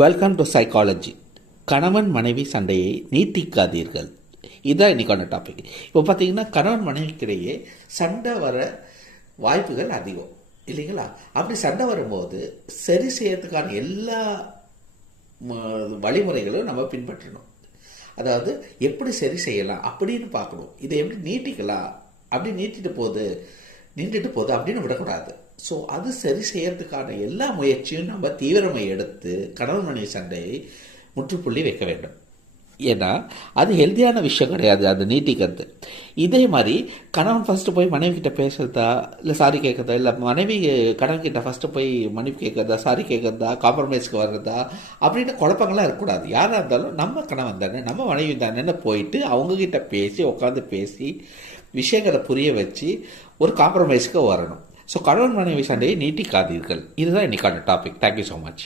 Welcome to psychology. கணவன் மனைவி சண்டையை நீட்டிக்காதீர்கள். இதுதான் இன்னைக்கான டாபிக். இப்போ பார்த்தீங்கன்னா கணவன் மனைவிக்கிடையே சண்டை வர வாய்ப்புகள் அதிகம் இல்லைங்களா? அப்படி சண்டை வரும்போது சரி செய்யறதுக்கான எல்லா வழிமுறைகளும் நம்ம பின்பற்றணும். அதாவது எப்படி சரி செய்யலாம் அப்படின்னு பார்க்கணும். இதை எப்படி நீட்டிக்கலாம், அப்படி நீட்டிட்டு போகுது அப்படின்னு விடக்கூடாது. ஸோ அது சரி செய்யறதுக்கான எல்லா முயற்சியும் நம்ம தீவிரமாக எடுத்து கணவன் மனைவி சண்டையை முற்றுப்புள்ளி வைக்க வேண்டும். ஏன்னா அது ஹெல்த்தியான விஷயம் கிடையாது அது நீட்டிக்கிறது. இதே மாதிரி கணவன் ஃபஸ்ட்டு போய் மனைவி கிட்ட பேசுறதா, இல்லை சாரி கேட்கறதா, இல்லை மனைவி கணவன் கிட்ட ஃபஸ்ட்டு போய் மன்னிப்பு கேட்கறதா, சாரி கேட்கறதா, காம்ப்ரமைஸ்க்கு வர்றதா அப்படின்னு குழப்பங்கள்லாம் இருக்கக்கூடாது. யாராக இருந்தாலும் நம்ம கணவன் தானே, நம்ம மனைவி தானேன்னு போயிட்டு அவங்கக்கிட்ட பேசி உட்காந்து பேசி விஷயங்களை புரிய வச்சு ஒரு காம்ப்ரமைஸ்க்கு வரணும். ஸோ கணவன் மனைவி சண்டையை நீட்டிக்காதீர்கள். இதுதான் இன்னைக்கான டாபிக். Thank you so much.